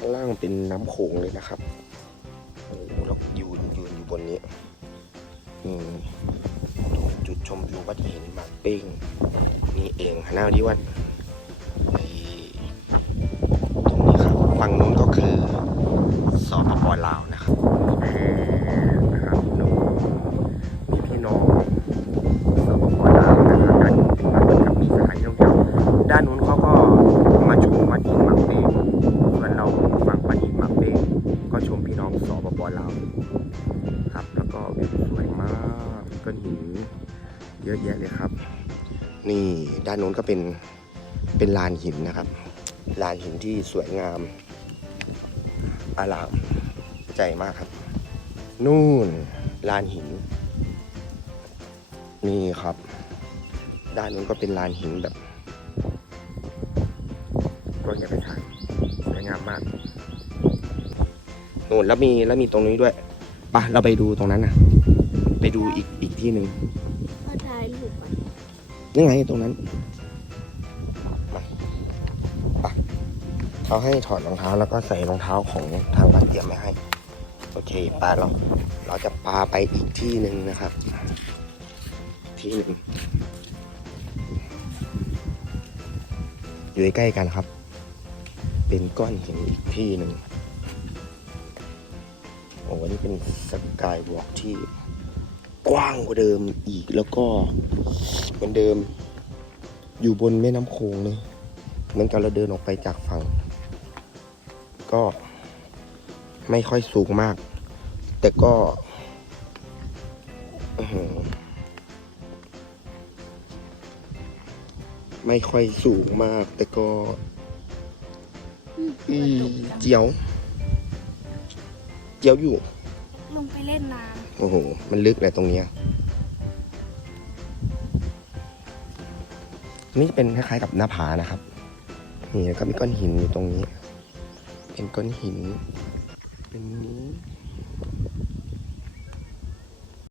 ชั้นล่างเป็นน้ำโขงเลยนะครับโอ้เรายืนยืนอยู่บนนี้อืมตรงจุดชมวิววัดหินหมากเป้งนี่เองหน้าที่วัด องสปปลาวครับ แล้วก็วิวสวยมากก้อนหินเยอะแยะเลยครับ นี่ด้านโน้นก็เป็นเป็นลานหินนะครับ ลานหินที่สวยงามอารามใจมากครับ นู่นลานหิน นี่ครับ ด้านนู้นก็เป็นลานหินแบบก็อย่าไปถ่าย นู่นแล้วมีแล้วมีตรงนี้ด้วยไปะเราไปดูตรงนั้นนะไปดูอีกอีกที่หนึ่งก็ถ่ายรูปก่อนนี่ไงตรงนั้นมาไปเขาให้ถอดรองเท้าแล้วก็ใส่รองเท้าของทางวัดเตรียมไว้ให้ โอเคปาเราเราจะปาไปอีกที่หนึ่งนะครับ ที่หนึ่งอยู่ใกล้ๆกันครับ เป็นก้อนหินอีกที่หนึ่ง โอ้นี่เป็นสกายวอล์กที่กว้างกว่าเดิมอีกแล้วก็เหมือนเดิม อยู่บนแม่น้ำโขงเลยเหมือนกับเราเดินออกไปจากฝั่ง ก็ไม่ค่อยสูงมาก แต่ก็อื้อหือไม่ค่อยสูงมาก แต่ก็อีเจียว เจียวอยู่ ลงไปเล่นน้โอ้โห มันลึกเลยตรงเนี้ยนี่เป็นคล้ายๆกับหน้าผานะครับ นี่แล้วก็มีก้อนหินอยู่ตรงนี้ เป็นก้อนหิน เป็นนี้